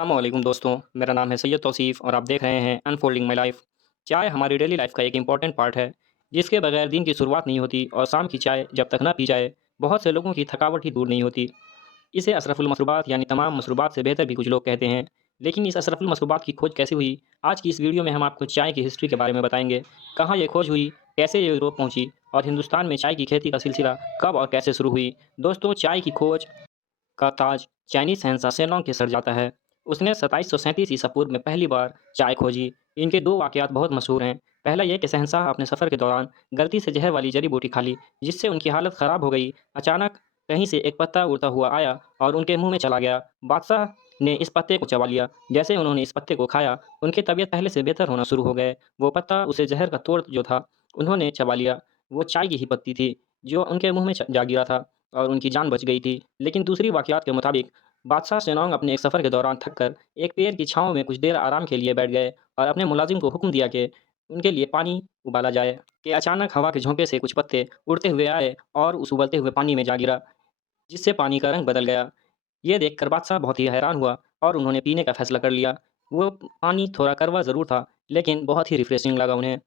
अस्सलामुअलैकुम दोस्तों, मेरा नाम है सैयद तौसीफ़ और आप देख रहे हैं अनफोल्डिंग माई लाइफ़। चाय हमारी डेली लाइफ़ का एक इम्पॉर्टेंट पार्ट है, जिसके बगैर दिन की शुरुआत नहीं होती और शाम की चाय जब तक ना पी जाए, बहुत से लोगों की थकावट ही दूर नहीं होती। इसे अशरफुल मशरूबात यानी तमाम मशरूबात से बेहतर भी कुछ लोग कहते हैं। लेकिन इस अशरफुल मशरूबात की खोज कैसे हुई? आज की इस वीडियो में हम आपको चाय की हिस्ट्री के बारे में बताएँगे। कहाँ ये खोज हुई, कैसे ये यूरोप पहुँची और हिंदुस्तान में चाय की खेती का सिलसिला कब और कैसे शुरू हुई? दोस्तों, चाय की खोज का ताज चाइनीज़ शहंशाह शेनॉन्ग के सर जाता है। उसने 2737 ईसा पूर्व में पहली बार चाय खोजी। इनके 2 वाक़यात बहुत मशहूर हैं। पहला ये कि शहंशाह अपने सफ़र के दौरान गलती से जहर वाली जड़ी-बूटी खा ली, जिससे उनकी हालत ख़राब हो गई। अचानक कहीं से एक पत्ता उड़ता हुआ आया और उनके मुँह में चला गया। बादशाह ने इस पत्ते को चबा लिया। जैसे उन्होंने इस पत्ते को खाया, उनकी तबीयत पहले से बेहतर होना शुरू हो गए। वो पत्ता उसे जहर का तोड़ जो था, उन्होंने चबा लिया। वो चाय की ही पत्ती थी, जो उनके मुँह में जा गिरा था और उनकी जान बच गई थी। लेकिन दूसरी वाक़यात के मुताबिक बादशाह शेनांग अपने एक सफ़र के दौरान थक कर एक पेड़ की छाँव में कुछ देर आराम के लिए बैठ गए और अपने मुलाजिम को हुक्म दिया कि उनके लिए पानी उबाला जाए कि अचानक हवा के झोंके से कुछ पत्ते उड़ते हुए आए और उस उबलते हुए पानी में जा गिरा, जिससे पानी का रंग बदल गया। ये देखकर बादशाह बहुत ही हैरान हुआ और उन्होंने पीने का फ़ैसला कर लिया। वो पानी थोड़ा कड़वा ज़रूर था, लेकिन बहुत ही रिफ्रेशिंग लगा उन्हें।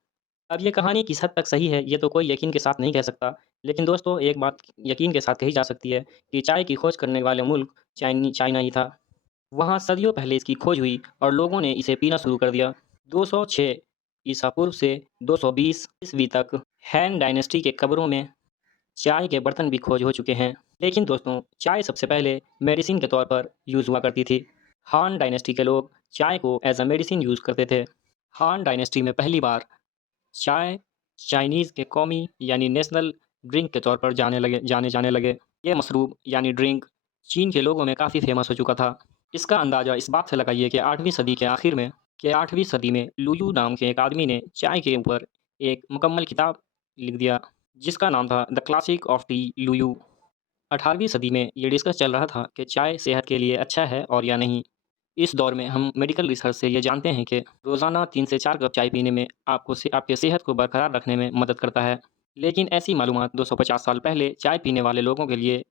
अब ये कहानी किस हद तक सही है, ये तो कोई यकीन के साथ नहीं कह सकता। लेकिन दोस्तों, एक बात यकीन के साथ कही जा सकती है कि चाय की खोज करने वाले मुल्क चाइना ही था। वहाँ सदियों पहले इसकी खोज हुई और लोगों ने इसे पीना शुरू कर दिया। 206 ईसा पूर्व से 220 ईस्वी तक हैन डायनेस्टी के कब्रों में चाय के बर्तन भी खोज हो चुके हैं। लेकिन दोस्तों, चाय सबसे पहले मेडिसिन के तौर पर यूज़ हुआ करती थी। हान डायनेस्टी के लोग चाय को एज़ अ मेडिसिन यूज़ करते थे। हान डायनेस्टी में पहली बार चाय चाइनीज़ के कौमी यानी नेशनल ड्रिंक के तौर पर जाने जाने लगे। ये मशरूब यानी ड्रिंक चीन के लोगों में काफ़ी फ़ेमस हो चुका था। इसका अंदाज़ा इस बात से लगाइए कि 8वीं सदी के आखिर में 8वीं सदी में लुयू नाम के एक आदमी ने चाय के ऊपर एक मुकम्मल किताब लिख दिया, जिसका नाम था द क्लासिक ऑफ टी लुयू। 18वीं सदी में ये डिस्कस चल रहा था कि चाय सेहत के लिए अच्छा है और या नहीं। इस दौर में हम मेडिकल रिसर्च से ये जानते हैं कि रोज़ाना 3 से 4 कप चाय पीने में आपके सेहत को बरकरार रखने में मदद करता है। लेकिन ऐसी मालूमात 250 साल पहले चाय पीने वाले लोगों के लिए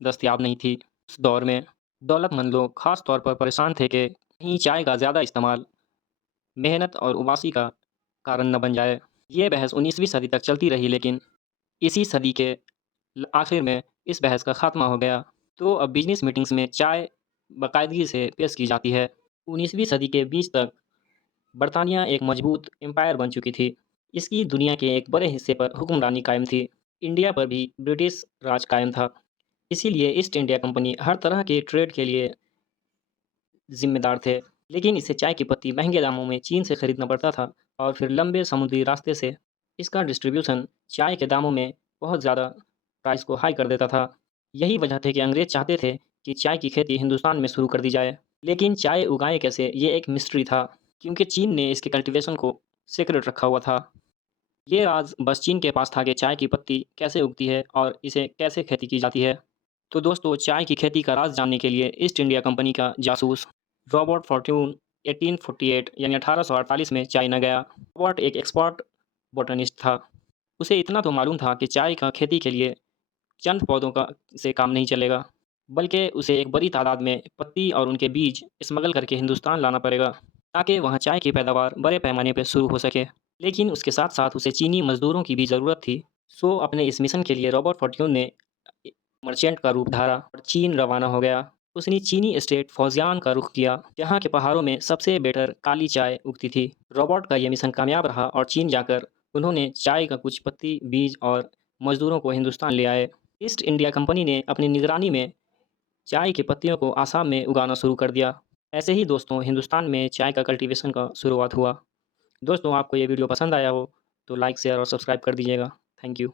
दस्तयाब नहीं थी। उस दौर में दौलतमंद लोग ख़ास तौर पर परेशान थे कि कहीं चाय का ज़्यादा इस्तेमाल मेहनत और उबासी का कारण न बन जाए। ये बहस 19वीं सदी तक चलती रही, लेकिन इसी सदी के आखिर में इस बहस का खात्मा हो गया। तो अब बिजनेस मीटिंग्स में चाय बाकायदगी से पेश की जाती है। 19वीं सदी के बीच तक बर्तानिया एक मजबूत एम्पायर बन चुकी थी। इसकी दुनिया के एक बड़े हिस्से पर हुक्मरानी कायम थी। इंडिया पर भी ब्रिटिश राज कायम था। इसीलिए ईस्ट इंडिया कंपनी हर तरह के ट्रेड के लिए ज़िम्मेदार थे। लेकिन इसे चाय की पत्ती महँगे दामों में चीन से खरीदना पड़ता था और फिर लंबे समुद्री रास्ते से इसका डिस्ट्रीब्यूशन चाय के दामों में बहुत ज़्यादा प्राइस को हाई कर देता था। यही वजह थी कि अंग्रेज़ चाहते थे कि चाय की खेती हिंदुस्तान में शुरू कर दी जाए। लेकिन चाय उगाएँ कैसे, ये एक मिस्ट्री था, क्योंकि चीन ने इसके कल्टीवेशन को सीक्रेट रखा हुआ था। ये राज़ बस चीन के पास था कि चाय की पत्ती कैसे उगती है और इसे कैसे खेती की जाती है। तो दोस्तों, चाय की खेती का राज़ जानने के लिए ईस्ट इंडिया कंपनी का जासूस रॉबर्ट फॉर्च्यून 1848 यानी 1848 में चाइना गया। रॉबर्ट एक एक्सपर्ट बॉटनिस्ट था। उसे इतना तो मालूम था कि चाय का खेती के लिए चंद पौधों का से काम नहीं चलेगा, बल्कि उसे एक बड़ी तादाद में पत्ती और उनके बीज स्मगल करके हिंदुस्तान लाना पड़ेगा, ताकि वहाँ चाय की पैदावार बड़े पैमाने पर शुरू हो सके। लेकिन उसके साथ-साथ उसे चीनी मज़दूरों की भी ज़रूरत थी। सो अपने इस मिशन के लिए रॉबर्ट फॉर्च्यून ने मर्चेंट का रूप धारा और चीन रवाना हो गया। उसने चीनी स्टेट फौजियान का रुख किया, जहाँ के पहाड़ों में सबसे बेटर काली चाय उगती थी। रॉबर्ट का यह मिशन कामयाब रहा और चीन जाकर उन्होंने चाय का कुछ पत्ती, बीज और मज़दूरों को हिंदुस्तान ले आए। ईस्ट इंडिया कंपनी ने अपनी निगरानी में चाय की पत्तियों को आसाम में उगाना शुरू कर दिया। ऐसे ही दोस्तों, हिंदुस्तान में चाय का कल्टीवेशन का शुरुआत हुआ। दोस्तों, आपको ये वीडियो पसंद आया हो तो लाइक, शेयर और सब्सक्राइब कर दीजिएगा। Thank you.